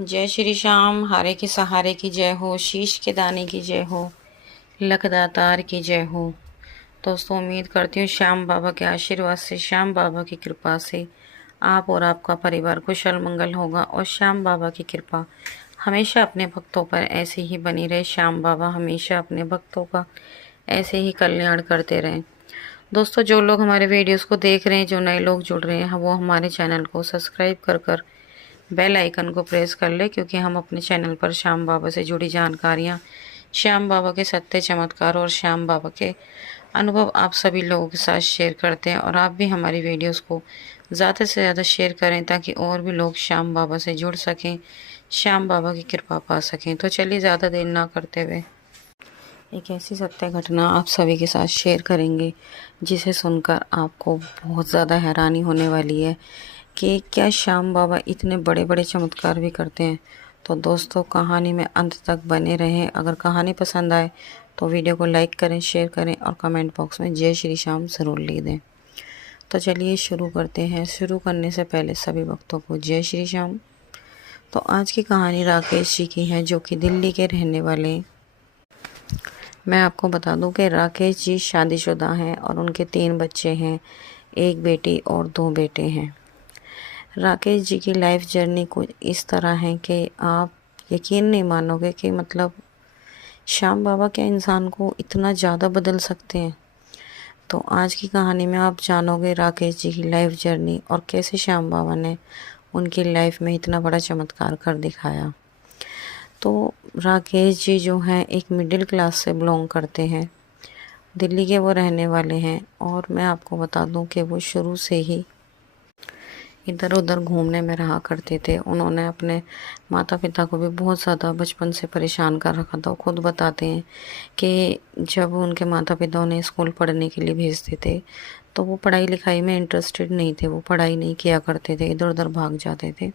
जय श्री श्याम। हारे के सहारे की जय हो, शीश के दाने की जय हो, लखदातार की जय हो। दोस्तों, उम्मीद करती हूँ श्याम बाबा के आशीर्वाद से, श्याम बाबा की कृपा से आप और आपका परिवार कुशल मंगल होगा और श्याम बाबा की कृपा हमेशा अपने भक्तों पर ऐसे ही बनी रहे। श्याम बाबा हमेशा अपने भक्तों का ऐसे ही कल्याण करते रहें। दोस्तों, जो लोग हमारे वीडियोस को देख रहे हैं, जो नए लोग जुड़ रहे हैं, वो हमारे चैनल को सब्सक्राइब कर बेल आइकन को प्रेस कर ले, क्योंकि हम अपने चैनल पर श्याम बाबा से जुड़ी जानकारियाँ, श्याम बाबा के सत्य चमत्कार और श्याम बाबा के अनुभव आप सभी लोगों के साथ शेयर करते हैं। और आप भी हमारी वीडियोस को ज़्यादा से ज़्यादा शेयर करें ताकि और भी लोग श्याम बाबा से जुड़ सकें, श्याम बाबा की कृपा पा सकें। तो चलिए ज़्यादा देर ना करते हुए एक ऐसी सत्य घटना आप सभी के साथ शेयर करेंगे जिसे सुनकर आपको बहुत ज़्यादा हैरानी होने वाली है कि क्या श्याम बाबा इतने बड़े बड़े चमत्कार भी करते हैं। तो दोस्तों, कहानी में अंत तक बने रहें। अगर कहानी पसंद आए तो वीडियो को लाइक करें, शेयर करें और कमेंट बॉक्स में जय श्री श्याम ज़रूर लिख दें। तो चलिए शुरू करते हैं। शुरू करने से पहले सभी भक्तों को जय श्री श्याम। तो आज की कहानी राकेश जी की है, जो कि दिल्ली के रहने वाले हैं। मैं आपको बता दूं कि राकेश जी शादीशुदा हैं और उनके 3 बच्चे हैं, 1 बेटी और 2 बेटे हैं। राकेश जी की लाइफ जर्नी कुछ इस तरह है कि आप यकीन नहीं मानोगे कि मतलब श्याम बाबा क्या इंसान को इतना ज़्यादा बदल सकते हैं। तो आज की कहानी में आप जानोगे राकेश जी की लाइफ जर्नी और कैसे श्याम बाबा ने उनकी लाइफ में इतना बड़ा चमत्कार कर दिखाया। तो राकेश जी जो हैं एक मिडिल क्लास से बिलोंग करते हैं, दिल्ली के वो रहने वाले हैं। और मैं आपको बता दूं कि वो शुरू से ही इधर उधर घूमने में रहा करते थे। उन्होंने अपने माता पिता को भी बहुत ज़्यादा बचपन से परेशान कर रखा था। वो खुद बताते हैं कि जब उनके माता पिता उन्हें स्कूल पढ़ने के लिए भेजते थे तो वो पढ़ाई लिखाई में इंटरेस्टेड नहीं थे, वो पढ़ाई नहीं किया करते थे, इधर उधर भाग जाते थे।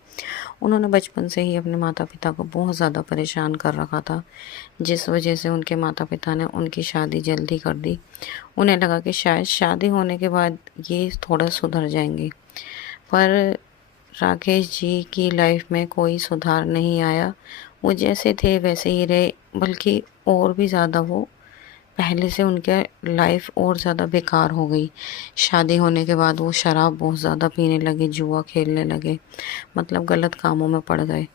उन्होंने बचपन से ही अपने माता पिता को बहुत ज़्यादा परेशान कर रखा था, जिस वजह से उनके माता पिता ने उनकी शादी जल्दी कर दी। उन्हें लगा कि शायद शादी होने के बाद ये थोड़ा सुधर जाएंगे, पर राकेश जी की लाइफ में कोई सुधार नहीं आया। वो जैसे थे वैसे ही रहे, बल्कि और भी ज़्यादा वो पहले से उनके लाइफ और ज़्यादा बेकार हो गई। शादी होने के बाद वो शराब बहुत ज़्यादा पीने लगे, जुआ खेलने लगे, मतलब गलत कामों में पड़ गए।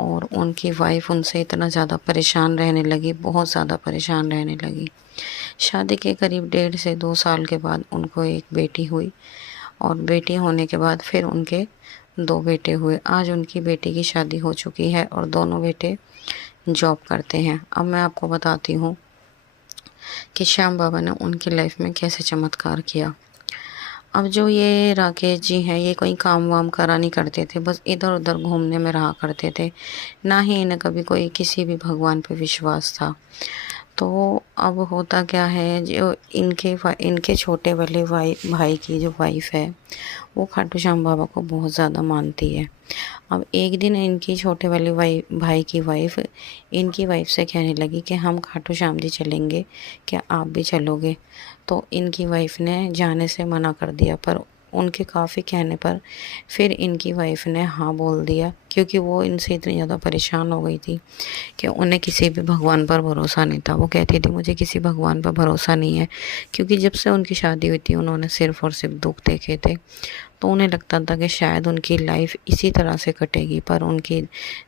और उनकी वाइफ उनसे इतना ज़्यादा परेशान रहने लगी, बहुत ज़्यादा परेशान रहने लगी। शादी के करीब 1.5 से 2 साल के बाद उनको एक बेटी हुई और बेटी होने के बाद फिर उनके 2 बेटे हुए। आज उनकी बेटी की शादी हो चुकी है और दोनों बेटे जॉब करते हैं। अब मैं आपको बताती हूँ कि श्याम बाबा ने उनकी लाइफ में कैसे चमत्कार किया। अब जो ये राकेश जी हैं, ये कोई काम वाम करा नहीं करते थे, बस इधर उधर घूमने में रहा करते थे। ना ही इन्हें कभी कोई किसी भी भगवान पे विश्वास था। तो अब होता क्या है, जो इनके छोटे वाले भाई की जो वाइफ है, वो खाटू श्याम बाबा को बहुत ज़्यादा मानती है। अब एक दिन इनकी छोटे वाले भाई की वाइफ इनकी वाइफ से कहने लगी कि हम खाटू श्याम जी चलेंगे, क्या आप भी चलोगे। तो इनकी वाइफ ने जाने से मना कर दिया, पर उनके काफ़ी कहने पर फिर इनकी वाइफ ने हाँ बोल दिया, क्योंकि वो इनसे इतनी ज़्यादा परेशान हो गई थी कि उन्हें किसी भी भगवान पर भरोसा नहीं था। वो कहती थी मुझे किसी भगवान पर भरोसा नहीं है, क्योंकि जब से उनकी शादी हुई थी उन्होंने सिर्फ़ और सिर्फ दुख देखे थे। तो उन्हें लगता था कि शायद उनकी लाइफ इसी तरह से कटेगी, पर उनकी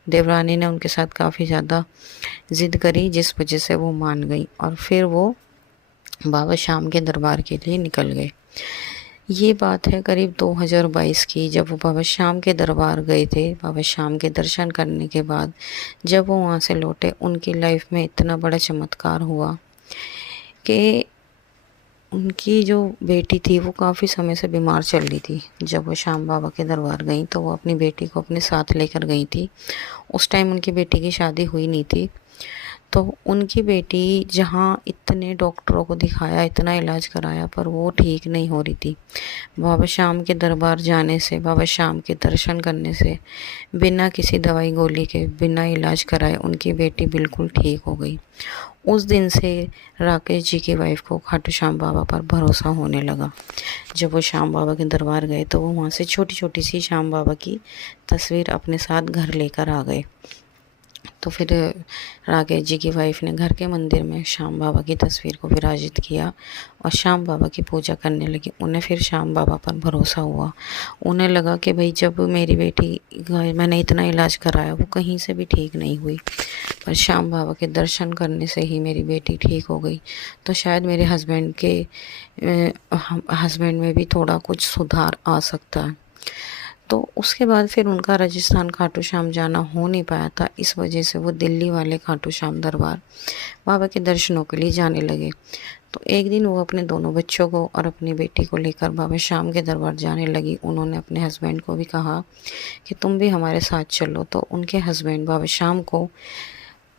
देवरानी ने उनके साथ काफ़ी ज़्यादा ज़िद करी, जिस वजह से वो मान गई और फिर वो बाबा श्याम के दरबार के लिए निकल गए। ये बात है करीब 2022 की, जब वो बाबा श्याम के दरबार गए थे। बाबा श्याम के दर्शन करने के बाद जब वो वहाँ से लौटे, उनकी लाइफ में इतना बड़ा चमत्कार हुआ कि उनकी जो बेटी थी वो काफ़ी समय से बीमार चल रही थी। जब वो श्याम बाबा के दरबार गई तो वो अपनी बेटी को अपने साथ लेकर गई थी। उस टाइम उनकी बेटी की शादी हुई नहीं थी। तो उनकी बेटी जहाँ इतने डॉक्टरों को दिखाया, इतना इलाज कराया, पर वो ठीक नहीं हो रही थी। बाबा श्याम के दरबार जाने से, बाबा श्याम के दर्शन करने से, बिना किसी दवाई गोली के, बिना इलाज कराए उनकी बेटी बिल्कुल ठीक हो गई। उस दिन से राकेश जी की वाइफ को खाटू श्याम बाबा पर भरोसा होने लगा। जब वो श्याम बाबा के दरबार गए तो वो वहाँ से छोटी छोटी सी श्याम बाबा की तस्वीर अपने साथ घर लेकर आ गए। तो फिर राकेश जी की वाइफ ने घर के मंदिर में श्याम बाबा की तस्वीर को विराजित किया और श्याम बाबा की पूजा करने लगी। उन्हें फिर श्याम बाबा पर भरोसा हुआ। उन्हें लगा कि भाई जब मेरी बेटी, मैंने इतना इलाज कराया, वो कहीं से भी ठीक नहीं हुई, पर श्याम बाबा के दर्शन करने से ही मेरी बेटी ठीक हो गई, तो शायद मेरे हस्बैंड में भी थोड़ा कुछ सुधार आ सकता है। तो उसके बाद फिर उनका राजस्थान खाटू श्याम जाना हो नहीं पाया था। इस वजह से वो दिल्ली वाले खाटू श्याम दरबार बाबा के दर्शनों के लिए जाने लगे। तो एक दिन वो अपने दोनों बच्चों को और अपनी बेटी को लेकर बाबा श्याम के दरबार जाने लगी। उन्होंने अपने हस्बैंड को भी कहा कि तुम भी हमारे साथ चलो। तो उनके हस्बैंड बाबा श्याम को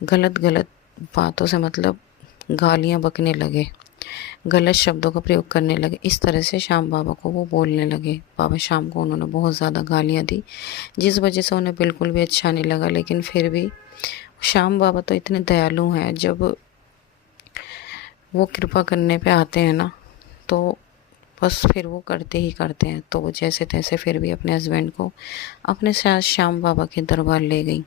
गलत गलत बातों से, मतलब गालियाँ बकने लगे, गलत शब्दों का प्रयोग करने लगे। इस तरह से श्याम बाबा को वो बोलने लगे। बाबा श्याम को उन्होंने बहुत ज़्यादा गालियाँ दी, जिस वजह से उन्हें बिल्कुल भी अच्छा नहीं लगा। लेकिन फिर भी श्याम बाबा तो इतने दयालु हैं, जब वो कृपा करने पे आते हैं ना, तो बस फिर वो करते ही करते हैं। तो वो जैसे तैसे फिर भी अपने हस्बैंड को अपने साथ श्याम बाबा के दरबार ले गई।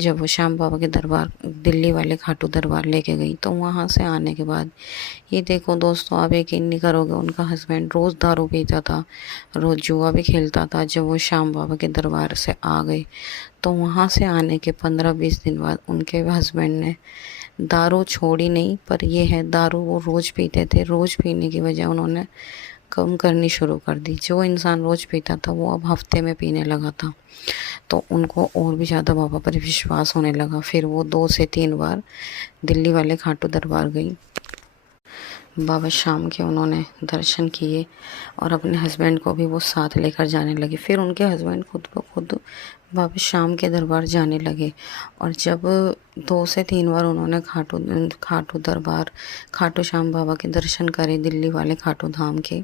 जब वो श्याम बाबा के दरबार, दिल्ली वाले खाटू दरबार लेके गई, तो वहाँ से आने के बाद ये देखो दोस्तों, आप यकीन नहीं करोगे, उनका हस्बैंड रोज़ दारू पीता था, रोज़ जुआ भी खेलता था। जब वो श्याम बाबा के दरबार से आ गई, तो वहाँ से आने के 15-20 दिन बाद उनके हस्बैंड ने दारू छोड़ी नहीं, पर यह है, दारू वो रोज़ पीते थे। रोज़ पीने की वजह उन्होंने कम करनी शुरू कर दी। जो इंसान रोज़ पीता था वो अब हफ्ते में पीने लगा था। तो उनको और भी ज़्यादा बाबा पर विश्वास होने लगा। फिर वो 2 से 3 बार दिल्ली वाले खाटू दरबार गई। बाबा श्याम के उन्होंने दर्शन किए और अपने हस्बैंड को भी वो साथ लेकर जाने लगे। फिर उनके हस्बैंड खुद ब खुद बाबा श्याम के दरबार जाने लगे। और जब 2 से 3 बार उन्होंने खाटू दरबार, खाटू श्याम बाबा के दर्शन करे, दिल्ली वाले खाटू धाम के,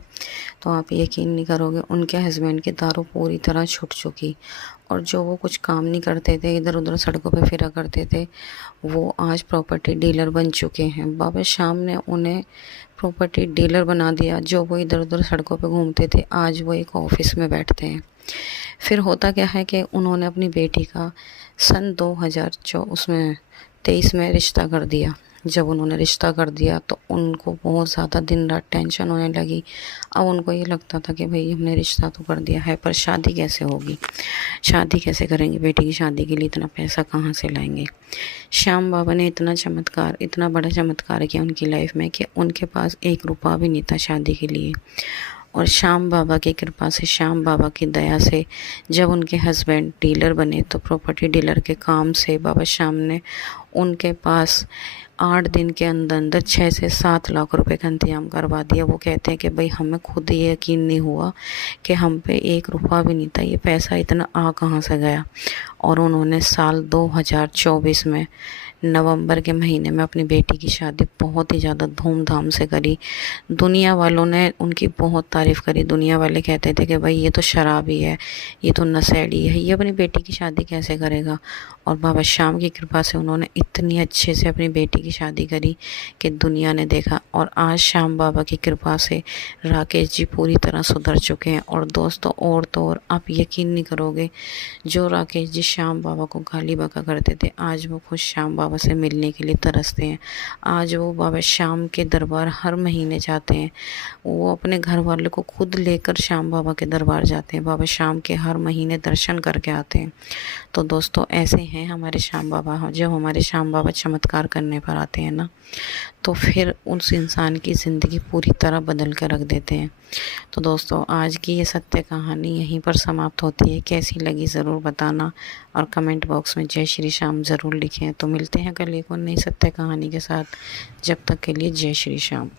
तो आप यकीन नहीं करोगे, उनके हस्बैंड की दारू पूरी तरह छूट चुकी। और जो वो कुछ काम नहीं करते थे, इधर उधर सड़कों पे फिरा करते थे, वो आज प्रॉपर्टी डीलर बन चुके हैं। बाबा श्याम ने उन्हें प्रॉपर्टी डीलर बना दिया। जो वो इधर उधर सड़कों पे घूमते थे, आज वो एक ऑफिस में बैठते हैं। फिर होता क्या है कि उन्होंने अपनी बेटी का सन 2023 में रिश्ता कर दिया। जब उन्होंने रिश्ता कर दिया तो उनको बहुत ज़्यादा दिन रात टेंशन होने लगी। अब उनको ये लगता था कि भाई हमने रिश्ता तो कर दिया है, पर शादी कैसे होगी, शादी कैसे करेंगे, बेटी की शादी के लिए इतना पैसा कहाँ से लाएंगे। श्याम बाबा ने इतना बड़ा चमत्कार किया उनकी लाइफ में कि उनके पास 1 रुपया भी नहीं था शादी के लिए। और श्याम बाबा की कृपा से, श्याम बाबा की दया से, जब उनके हस्बैंड डीलर बने, तो प्रॉपर्टी डीलर के काम से बाबा श्याम ने उनके पास 8 दिन के अंदर अंदर 6 से 7 लाख रुपए का इंतजाम करवा दिया। वो कहते हैं कि भाई हमें खुद ये यकीन नहीं हुआ कि हम पे 1 रुपया भी नहीं था, ये पैसा इतना आ कहाँ से गया। और उन्होंने साल 2024 में नवंबर के महीने में अपनी बेटी की शादी बहुत ही ज़्यादा धूमधाम से करी। दुनिया वालों ने उनकी बहुत तारीफ़ करी। दुनिया वाले कहते थे कि भाई ये तो शराबी है, ये तो नशेड़ी है, ये अपनी बेटी की शादी कैसे करेगा। और बाबा श्याम की कृपा से उन्होंने इतनी अच्छे से अपनी बेटी की शादी करी कि दुनिया ने देखा। और आज श्याम बाबा की कृपा से राकेश जी पूरी तरह सुधर चुके हैं। और दोस्तों, और तो और आप यकीन नहीं करोगे, जो राकेश जी श्याम बाबा को गाली बका करते थे, आज वो खुद श्याम बाबा से मिलने के लिए तरसते हैं। आज वो बाबा श्याम के दरबार हर महीने जाते हैं। वो अपने घर वाले को खुद लेकर श्याम बाबा के दरबार जाते हैं। बाबा श्याम के हर महीने दर्शन करके आते हैं। तो दोस्तों, ऐसे हैं हमारे श्याम बाबा। जब हमारे श्याम बाबा चमत्कार करने पर आते हैं ना, तो फिर उस इंसान की ज़िंदगी पूरी तरह बदल कर रख देते हैं। तो दोस्तों, आज की ये सत्य कहानी यहीं पर समाप्त होती है। कैसी लगी ज़रूर बताना और कमेंट बॉक्स में जय श्री श्याम ज़रूर लिखें। तो मिलते हैं कल एक और नई सत्य कहानी के साथ। जब तक के लिए जय श्री श्याम।